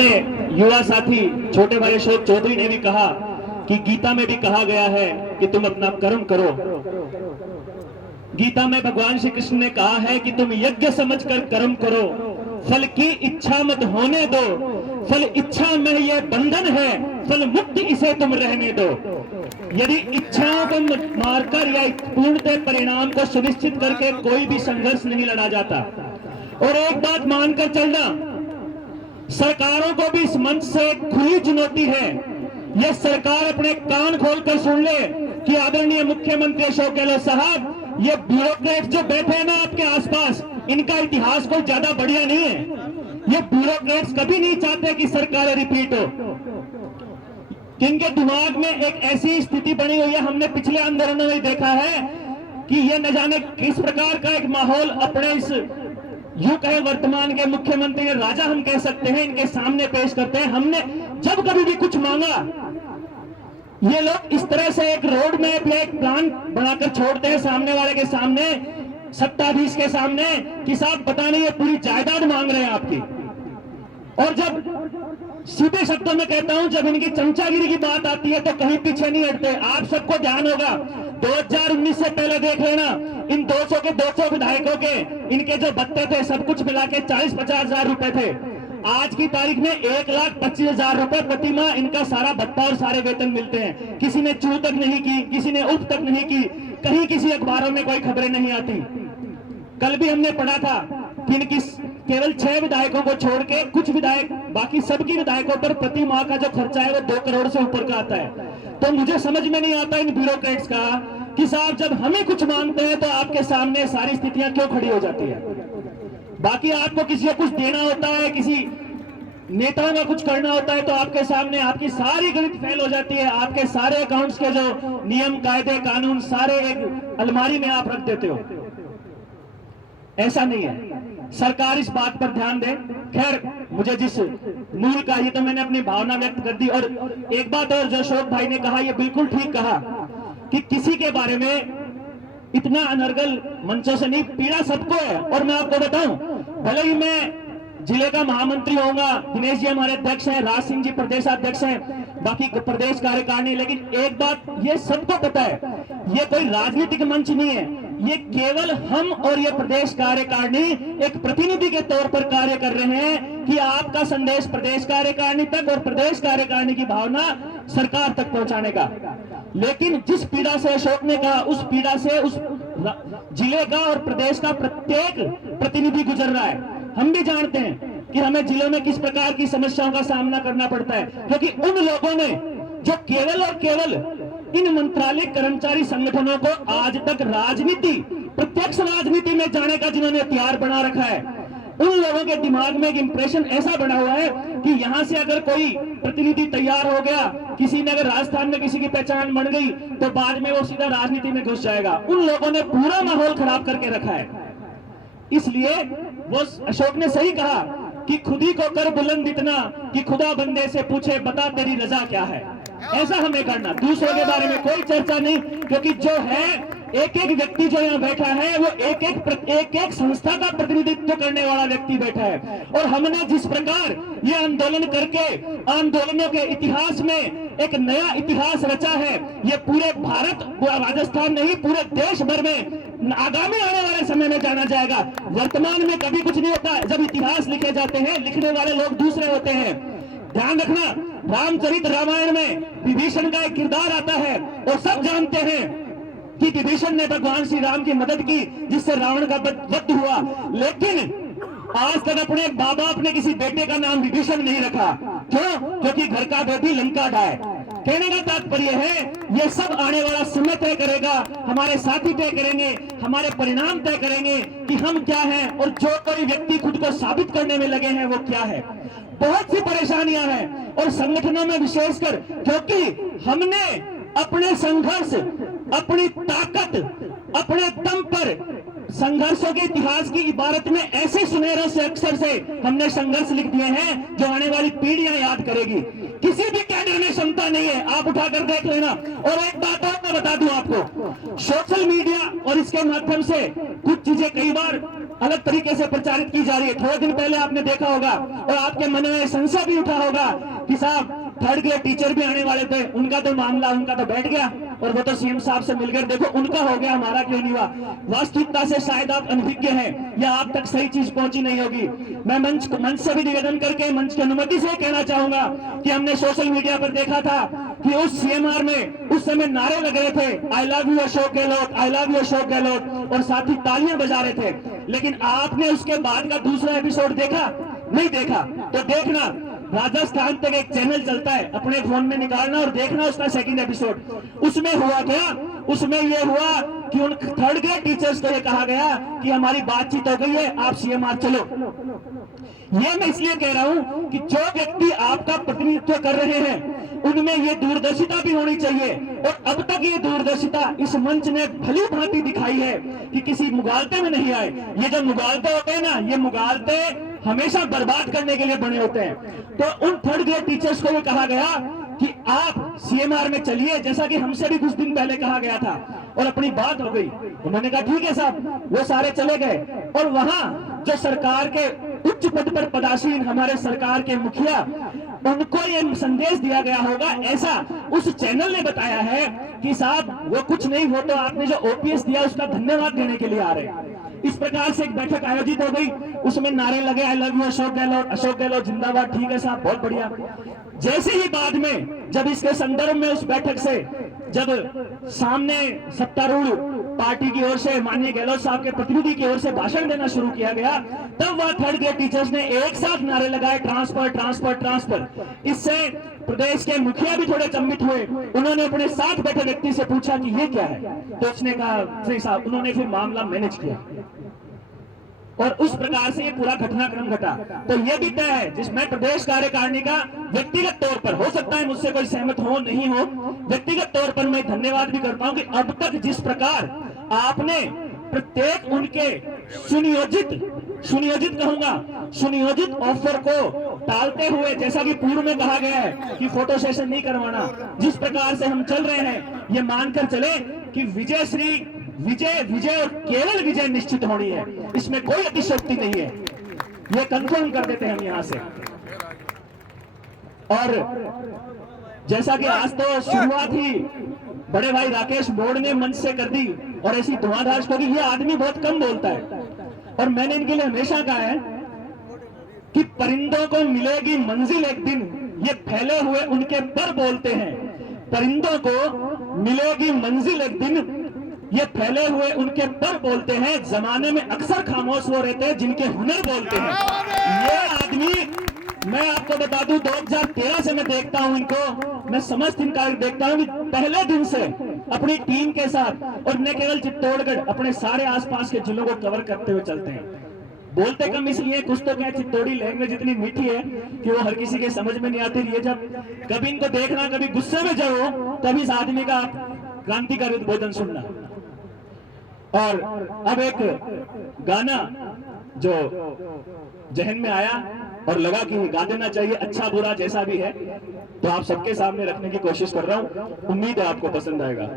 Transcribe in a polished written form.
पहले युवा साथी छोटे भाई अशोक चौधरी ने भी कहा कि गीता में भी कहा गया है कि तुम अपना कर्म करो। गीता में भगवान श्री कृष्ण ने कहा है कि तुम यज्ञ समझकर कर्म करो, फल की इच्छा मत होने दो, फल इच्छा में ये बंधन है, फल मुक्त इसे तुम रहने दो। यदि इच्छाओं को मारकर या पूर्णतः परिणाम को सुनिश्चित करके कोई भी संघर्ष नहीं लड़ा जाता। और एक बात मानकर चलना, सरकारों को भी इस मंच से खुली चुनौती है, यह सरकार अपने कान खोलकर सुन ले कि आदरणीय मुख्यमंत्री अशोक गहलोत साहब, ये ब्यूरोक्रेट जो बैठे हैं ना आपके आसपास, इनका इतिहास कोई ज्यादा बढ़िया नहीं है। ये ब्यूरोक्रेट्स कभी नहीं चाहते कि सरकार रिपीट हो। इनके दिमाग में एक ऐसी स्थिति बनी हुई है, हमने पिछले आंदोलनों में देखा है कि ये न जाने किस प्रकार का एक माहौल अपने इस यूं कहे वर्तमान के मुख्यमंत्री ने, राजा हम कह सकते हैं, इनके सामने पेश करते हैं। हमने जब कभी भी कुछ मांगा, ये लोग इस तरह से एक रोड मैप या एक प्लान बनाकर छोड़ते हैं सामने वाले के सामने, सत्ताधीश के सामने, कि साहब पता नहीं ये पूरी जायदाद मांग रहे हैं आपकी। और जब सीधे शब्दों में कहता हूं, जब इनकी चमचागिरी की बात आती है तो कहीं पीछे नहीं हटते। आप सबको ध्यान होगा 2019 से पहले देख लेना, इन 200 के 200 विधायकों के इनके जो भत्ते थे सब कुछ मिला के 40-50 हजार रुपए थे। आज की तारीख में 1,25,000 रुपए प्रति माह इनका सारा भत्ता और सारे वेतन मिलते हैं। किसी ने चू तक नहीं की, किसी ने उफ तक नहीं की, कहीं किसी अखबारों में कोई खबरें नहीं आती। कल भी हमने पढ़ा था कि इनकी केवल 6 विधायकों को छोड़ के कुछ विधायक, बाकी सबकी विधायकों पर प्रति माह का जो खर्चा है वो 2 करोड़ से ऊपर का आता है। तो मुझे समझ में नहीं आता इन ब्यूरोक्रेट्स का कि साहब जब हमें कुछ मांगते हैं तो आपके सामने सारी स्थितियां क्यों खड़ी हो जाती है। बाकी आपको किसी को कुछ देना होता है, किसी नेताओं का कुछ करना होता है तो आपके सामने आपकी सारी गणित फेल हो जाती है, आपके सारे अकाउंट्स के जो नियम कायदे कानून सारे एक अलमारी में आप रख देते हो। ऐसा नहीं है, सरकार इस बात पर ध्यान दे। खैर, मुझे जिस मूल का ही तो मैंने अपनी भावना व्यक्त कर दी। और एक बात और जो अशोक भाई ने कहा, ये बिल्कुल ठीक कहा कि किसी के बारे में इतना अनर्गल मंचों से नहीं, पीड़ा सबको है। और मैं आपको बताऊं, भले ही मैं जिले का महामंत्री होऊंगा, दिनेश जी हमारे अध्यक्ष हैं, राज सिंह जी प्रदेशाध्यक्ष हैं, बाकी प्रदेश कार्यकारिणी, लेकिन एक बात ये सबको पता है, ये कोई राजनीतिक मंच नहीं है, ये केवल हम और ये प्रदेश कार्यकारिणी एक प्रतिनिधि के तौर पर कार्य कर रहे हैं कि आपका संदेश प्रदेश कार्यकारिणी तक और प्रदेश कार्यकारिणी की भावना सरकार तक पहुंचाने का। लेकिन जिस पीड़ा से अशोक ने कहा, उस पीड़ा से उस जिले का और प्रदेश का प्रत्येक प्रतिनिधि गुजर रहा है। हम भी जानते हैं कि हमें जिलों में किस प्रकार की समस्याओं का सामना करना पड़ता है, क्योंकि उन लोगों ने जो केवल और केवल इन मंत्रालय कर्मचारी संगठनों को आज तक राजनीति, प्रत्यक्ष राजनीति में जाने का जिन्होंने हथियार बना रखा है, उन लोगों के दिमाग में एक इंप्रेशन ऐसा बना हुआ है कि यहां से अगर कोई प्रतिनिधि तैयार हो गया, किसी ने अगर राजस्थान में किसी की पहचान बन गई तो बाद में वो सीधा राजनीति में घुस जाएगा। उन लोगों ने पूरा माहौल खराब करके रखा है। इसलिए वो अशोक ने सही कहा कि खुदी को कर बुलंद इतना कि खुदा बंदे से पूछे बता तेरी रजा क्या है। ऐसा हमें करना, दूसरों के बारे में कोई चर्चा नहीं, क्योंकि जो है एक एक व्यक्ति जो यहाँ बैठा है वो एक एक संस्था का प्रतिनिधित्व करने वाला व्यक्ति बैठा है। और हमने जिस प्रकार ये आंदोलन करके आंदोलनों के इतिहास में एक नया इतिहास रचा है, ये पूरे भारत, राजस्थान नहीं पूरे देश भर में आगामी आने वाले समय में जाना जाएगा। वर्तमान में कभी कुछ नहीं होता, जब इतिहास लिखे जाते हैं लिखने वाले लोग दूसरे होते हैं। ध्यान रखना, रामचरित रामायण में विभीषण का एक किरदार आता है और सब जानते हैं कि विभीषण ने भगवान श्री राम की मदद की जिससे रावण का वध हुआ, लेकिन आज तक अपने बाबा अपने किसी बेटे का नाम विभीषण नहीं रखा। क्यों? क्योंकि घर का बेटी लंका ढाए। कहने का तात्पर्य है ये सब आने वाला समय तय करेगा, हमारे साथी तय करेंगे, हमारे परिणाम तय करेंगे कि हम क्या हैं और जो कोई व्यक्ति खुद को साबित करने में लगे हैं वो क्या है। बहुत सी परेशानियां हैं और संगठनों में विशेषकर, क्योंकि हमने अपने संघर्ष, अपनी ताकत, अपने दम पर संघर्षों के इतिहास की इबारत में ऐसे सुनहरों से अक्षर से हमने संघर्ष लिख दिए हैं जो आने वाली पीढ़ियां याद करेगी। किसी भी कैडर में क्षमता नहीं है, आप उठाकर देख लेना। और एक बात और मैं बता दूं आपको, सोशल मीडिया और इसके माध्यम से कुछ चीजें कई बार अलग तरीके से प्रचारित की जा रही है। थोड़े दिन पहले आपने देखा होगा और आपके मन में संशय भी उठा होगा कि साहब थर्ड ग्रेड टीचर भी आने वाले थे, उनका तो मामला उनका तो बैठ गया और वो तो सीएम साहब से मिलकर देखो उनका हो गया, हमारा क्यों नहीं हुआ। वास्तविकता से शायद आप अनभिज्ञ हैं या आप तक सही चीज पहुंची नहीं होगी। मैं मंच से भी निवेदन करके मंच की अनुमति से कहना चाहूंगा कि हमने सोशल मीडिया पर देखा था कि उस सीएमआर में उस समय नारे लग रहे थे, I love you Ashok Gehlot, I love you Ashok Gehlot, और साथ ही तालियां बजा रहे थे। लेकिन आपने उसके बाद का दूसरा एपिसोड देखा? नहीं देखा। तो देखना, राजस्थान तक एक चैनल चलता है, अपने फोन में निकालना और देखना उसका सेकंड एपिसोड। उसमें हुआ क्या? उसमें यह हुआ कि उन थर्ड ग्रेड टीचर्स को यह कहा गया कि हमारी बातचीत हो गई है, आप सीएमआर चलो। यह मैं इसलिए कह रहा हूं कि जो व्यक्ति आपका प्रतिनिधित्व कर रहे हैं उनमें यह दूरदर्शिता भी होनी चाहिए। और अब तक ये दूरदर्शिता इस मंच ने भली भांति दिखाई है कि किसी मुगालते में नहीं आए। ये जो मुगालते होते हैं ना, ये मुगालते हमेशा बर्बाद करने के लिए बने होते हैं। तो उन थर्ड ग्रेड टीचर्स को ये कहा गया कि आप सीएमआर में चलिए, जैसा कि हमसे भी कुछ दिन पहले कहा गया था, और अपनी बात हो गई। उन्होंने कहा ठीक है साहब, वो सारे चले गए। और वहां जो सरकार के उच्च पद पर पदासीन हमारे सरकार के मुखिया, उनको ये संदेश दिया गया होगा, ऐसा उस चैनल ने बताया है कि साहब वो कुछ नहीं हो तो आपने जो ओपीएस दिया उसका धन्यवाद देने के लिए आ रहे हैं। इस प्रकार से एक बैठक आयोजित हो गई, उसमें नारे लगे I love you Ashok Gehlot, Ashok Gehlot जिंदाबाद। ठीक है साहब, बहुत बढ़िया। जैसे ही बाद में जब इसके संदर्भ में उस बैठक से जब सामने सत्तारूढ़ पार्टी की ओर से माननीय गहलोत साहब के प्रतिनिधि की ओर से भाषण देना शुरू किया गया, तब वह थर्ड ग्रेड टीचर्स ने एक साथ नारे लगाए ट्रांसफर ट्रांसफर ट्रांसफर। इससे प्रदेश के मुखिया भी थोड़े चंबित हुए। उन्होंने अपने साथ बैठे व्यक्ति से पूछा कि ये क्या है, तो उसने कहा नहीं साहब। उन्होंने फिर मामला मैनेज किया और उस प्रकार से ये पूरा घटनाक्रम घटा। तो ये भी तय है, जिसमें प्रदेश कार्यकारिणी का व्यक्तिगत तौर पर, हो सकता है मुझसे कोई सहमत हो नहीं हो, व्यक्तिगत तौर पर मैं धन्यवाद भी करता हूं कि अब तक जिस प्रकार आपने प्रत्येक उनके सुनियोजित कहूंगा, सुनियोजित ऑफर को टालते हुए, जैसा कि पूर्व में कहा गया है कि फोटो सेशन नहीं करवाना, जिस प्रकार से हम चल रहे हैं, ये मानकर चले कि विजय और केवल विजय निश्चित होनी है, इसमें कोई अतिशयोक्ति नहीं है। ये कंफर्म कर देते हैं हम यहां से। और जैसा कि आज तो शुरुआत ही बड़े भाई राकेश मोड़ ने मंच से कर दी और ऐसी धुआंधार को, ये आदमी बहुत कम बोलता है और मैंने इनके लिए हमेशा कहा है कि परिंदों को मिलेगी मंजिल एक दिन, ये फैले हुए उनके पर बोलते हैं। परिंदों को मिलेगी मंजिल एक दिन, ये फैले हुए उनके पर बोलते हैं। जमाने में अक्सर खामोश वो रहते हैं जिनके हुनर बोलते हैं। ये आदमी, मैं आपको बता दूं, 2013 से मैं देखता हूं इनको, मैं समस्त इनका देखता हूं कि पहले दिन से अपनी टीम के साथ, और न केवल चित्तौड़गढ़, अपने सारे आसपास के जिलों को कवर करते हुए चलते हैं। बोलते कम इसलिए, कुछ तो क्या, चित्तौड़ी लैंग्वेज इतनी मीठी है कि वो हर किसी के समझ में नहीं आती। ये जब कभी इनको देखना, कभी गुस्से में जब हो, तभी इस आदमी का क्रांतिकारी उद्बोधन सुनना। और अब एक गाना जो जहन में आया और लगा कि गा देना चाहिए, अच्छा बुरा जैसा भी है, तो आप सबके सामने रखने की कोशिश कर रहा हूं। उम्मीद है आपको पसंद आएगा।